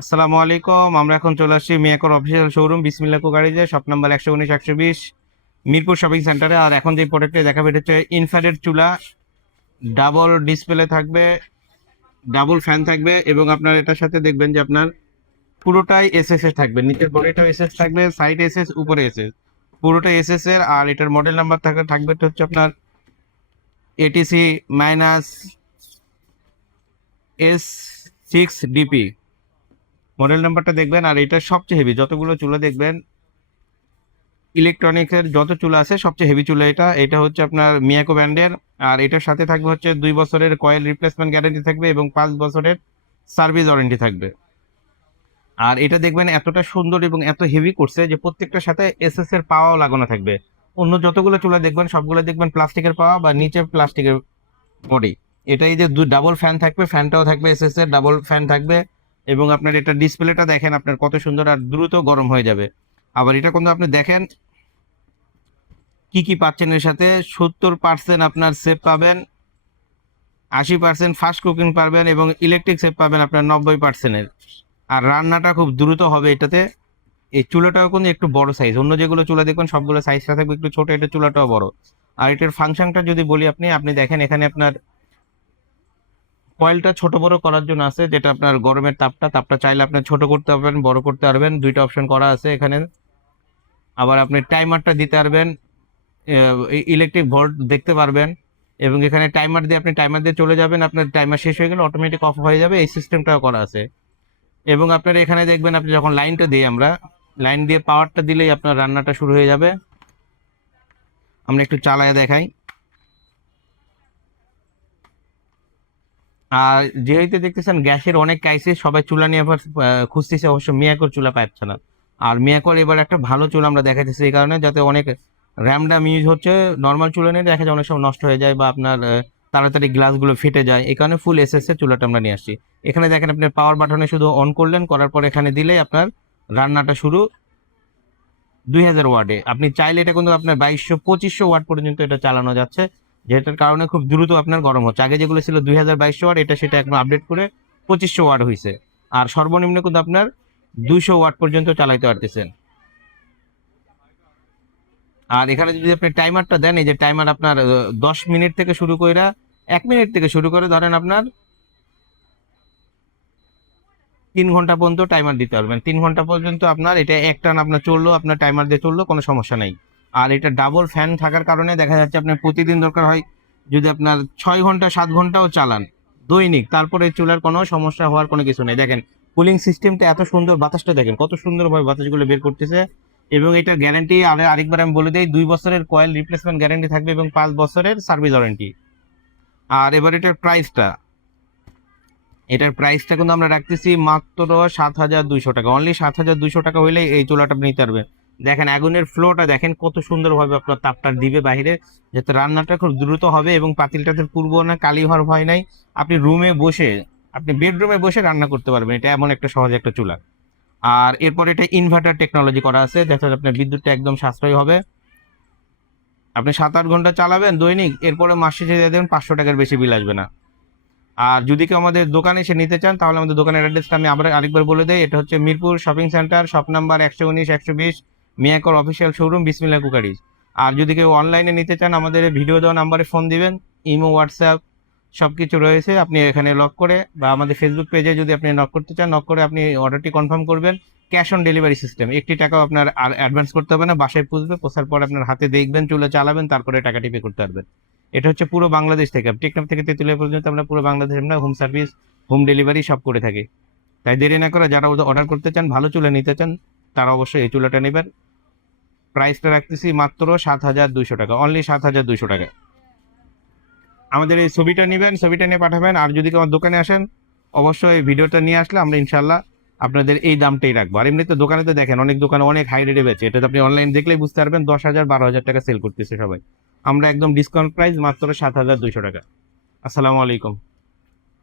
আসসালামু আলাইকুম। আমরা এখন চলে আসছি মিয়াকোর অফিসিয়াল শোরুম বিসমিল্লাহ কুকারিজে, শপ নাম্বার 119-120 মিরপুর শপিং সেন্টারে। আর এখন যে প্রোডাক্টটা দেখাবে এটা হচ্ছে ইনফ্রারেড চুলা, ডাবল ডিসপ্লে থাকবে, ডাবল ফ্যান থাকবে এবং আপনার এটার সাথে দেখবেন যে আপনার পুরোটাই এসএস থাকবে। নিচের বডিটাও এসএস থাকবে, সাইড এসএস, উপরে এসএস, পুরোটা এসএস এর। আর এটার মডেল নাম্বার থাকবে হচ্ছে আপনার এটিসি -S6DP মডেল নাম্বারটা দেখবেন। আর এটা সবচেয়ে হেভি, যতগুলো চুলা দেখবেন ইলেকট্রনিক্সের যত চুলা আছে সবচেয়ে হেভি চুলা এটা। এটা হচ্ছে আপনার মিয়াকো ব্র্যান্ডের। আর এটার সাথে থাকবে হচ্ছে 2 বছরের কয়েল রিপ্লেসমেন্ট গ্যারান্টি থাকবে এবং 5 বছরের সার্ভিস ওয়ারেন্টি থাকবে। আর এটা দেখবেন এতটা সুন্দর এবং এত হেভি করছে যে প্রত্যেকটার সাথে এসএস এর পাওয়াও লাগানো থাকবে। অন্য যতগুলো চুলা দেখবেন সবগুলো দেখবেন প্লাস্টিকের পাওয়া বা নিচে প্লাস্টিকের বডি। এটাই যে ডাবল ফ্যান থাকবে, ফ্যানটাও থাকবে এসএস এর, ডাবল ফ্যান থাকবে। এবং আপনার এটা ডিসপ্লেটা দেখেন আপনার কত সুন্দর, আর দ্রুত গরম হয়ে যাবে। আবার এটা কিন্তু আপনি দেখেন কি কি পাচ্ছেন এর সাথে। 70% আপনার সেভ পাবেন, 80% ফাস্ট কুকিং পাবেন এবং ইলেকট্রিক সেভ পাবেন আপনার 90%-এর। আর রান্নাটা খুব দ্রুত হবে এটাতে। এই চুলাটাও কিন্তু একটু বড় সাইজ, অন্য যেগুলো চুলা দেখবেন সবগুলো সাইজটা থাকবে একটু ছোট, এটা চুলাটাও বড়। আর এটার ফাংশনটা যদি বলি, আপনি দেখেন এখানে আপনার কয়েলটা ছোট বড় করার জন্য আছে, যেটা আপনার গরমের তাপটা চাইলে আপনি ছোট করতে পারবেন, বড় করতে পারবেন, দুইটা অপশন করা আছে এখানে। আবার আপনি টাইমারটা দিতে পারবেন, ইলেকট্রিক ভোল্ট দেখতে পারবেন। এবং এখানে টাইমার দিয়ে আপনি টাইমার দিয়ে চলে যাবেন, আপনার টাইমার শেষ হয়ে গেলে অটোমেটিক অফ হয়ে যাবে, এই সিস্টেমটাও করা আছে। এবং আপনার এখানে দেখবেন আপনি যখন লাইনটা দিই, আমরা লাইন দিয়ে পাওয়ারটা দিলেই আপনার রান্নাটা শুরু হয়ে যাবে। আমরা একটু চালায় দেখাই। আর যেহেতু দেখতেছেন গ্যাসের অনেক ক্রাইসিস, সবাই চুলা নিয়ে এবার খুঁজতেছে, অবশ্য মিয়াকোর চুলা পাচ্ছে না। আর মিয়াকোর এবার একটা ভালো চুলা আমরা দেখাইতেছি এই কারণে, যাতে অনেক র্যামডাম ইউজ হচ্ছে। নর্মাল চুলা নিয়ে দেখা যায় অনেক সময় নষ্ট হয়ে যায় বা আপনার তাড়াতাড়ি গ্লাসগুলো ফেটে যায়, এই কারণে ফুল এসএস এর চুলাটা আমরা নিয়ে আসছি। এখানে দেখেন আপনি পাওয়ার বাটনে শুধু অন করলেন, করার পর এখানে দিলেই আপনার রান্নাটা শুরু। 2000 ওয়াটে আপনি চাইলে এটা কিন্তু আপনার 2200-2500 ওয়াট পর্যন্ত এটা চালানো যাচ্ছে, যেটার কারণে খুব দ্রুত আপনার গরম হচ্ছে। আগে যেগুলো ছিল 2200 ওয়াট, এটা সেটা এখন আপডেট করে 2500 ওয়াট হয়েছে। আর সর্বনিম্ন কিন্তু আপনার 200 ওয়াট পর্যন্ত চালাইতে পারতেছেন। আর এখানে যদি আপনি টাইমারটা দেন, এই যে টাইমার আপনার 10 মিনিট থেকে শুরু করে, 1 মিনিট থেকে শুরু করে ধরেন আপনার 3 ঘন্টা পর্যন্ত টাইমার দিতে পারবেন। 3 ঘন্টা পর্যন্ত আপনার এটা একটান আপনার চললো, আপনার টাইমার দিয়ে চললো, কোনো সমস্যা নেই। আর এটা ডাবল ফ্যান থাকার কারণে দেখা যাচ্ছে আপনার প্রতিদিন দরকার হয় যদি আপনার 6 ঘন্টা 7 ঘন্টাও চালান দৈনিক, তারপরে চুলার কোনো সমস্যা হওয়ার কোনো কিছু নেই। দেখেন কুলিং সিস্টেমটা এত সুন্দর, বাতাসটা দেখেন কত সুন্দরভাবে বাতাসগুলো বের করতেছে। এবং এটা গ্যারান্টি আরেকবার আমি বলে দিই, 2 বছরের কয়েল রিপ্লেসমেন্ট গ্যারান্টি থাকবে এবং 5 বছরের সার্ভিস ওয়ারেন্টি। আর এবার এটার প্রাইসটা কিন্তু আমরা রাখতেছি মাত্র 7200 টাকা, অনলি 7200 টাকা হইলে এই চুলাটা আপনি নিতে পারবেন। দেখেন আগুনের ফ্লোটা দেখেন কত সুন্দরভাবে আপনার তাপটা দিবে বাইরে, যাতে রান্নাটা খুব দ্রুত হবে এবং পাতিলটাতে পূর্ব না কালি হওয়ার ভয় নাই। আপনি রুমে বসে, আপনি বেডরুমে বসে রান্না করতে পারবেন, এটা এমন একটা সহজ একটা চুলা। আর এরপর এটা ইনভার্টার টেকনোলজি করা আছে, যাতে আপনার বিদ্যুৎটা একদম সাশ্রয় হবে। আপনি 7-8 ঘন্টা চালাবেন দৈনিক, এরপরে মাস শেষে দিয়ে দেবেন 500 টাকার বেশি বিল আসবে না। আর যদি কেউ আমাদের দোকানে এসে নিতে চান, তাহলে আমাদের দোকানের অ্যাড্রেসটা আমি আবার আরেকবার বলে দেই। এটা হচ্ছে Mirpur shopping centre, shop number 119-120 Miyako official showroom Bismillah cookeries. আর যদি কেউ অনলাইনে নিতে চান, আমাদের ভিডিও দেওয়া নাম্বারে ফোন দিবেন, ইমো হোয়াটসঅ্যাপ সব কিছু রয়েছে, আপনি এখানে লক করে বা আমাদের ফেসবুক পেজে যদি আপনি নক করতে চান, নক করে আপনি অর্ডারটি কনফার্ম করবেন। ক্যাশ অন ডেলিভারি সিস্টেম, 1 টাকাও আপনার আর অ্যাডভান্স করতে হবে না, বাসায় পুষবে, পোষার পর আপনার হাতে দেখবেন, চুলে চালাবেন, তারপরে টাকাটি পে করতে পারবেন। এটা হচ্ছে পুরো বাংলাদেশ থেকে, টেকনাফ থেকে তেঁতুলিয়া পর্যন্ত আমরা পুরো বাংলাদেশে আমরা হোম সার্ভিস, হোম ডেলিভারি সব করে থাকি। তাই দেরি না করে যারা অর্ডার করতে চান, ভালো চুলা নিতে চান, তারা অবশ্যই এই চুলাটা নেবেন। প্রাইসটা রাখতেছি মাত্র 7200 টাকা, অনলি 7200 টাকা। আমাদের এই ছবিটা নেবেন, ছবিটা নিয়ে পাঠাবেন। আর যদি আমার দোকানে আসেন, অবশ্যই এই ভিডিওটা নিয়ে আসলে আমরা ইনশাল্লাহ আপনাদের এই দামটাই রাখবো। আর এমনিতে দোকানে তো দেখেন অনেক দোকানে অনেক হাই রেটে বেচে, এটা তো আপনি অনলাইন দেখলেই বুঝতে পারবেন, 10,000 12,000 টাকা সেল করতেছে সবাই। আমরা একদম ডিসকাউন্ট প্রাইস মাত্র 7200 টাকা। আসসালামু আলাইকুম।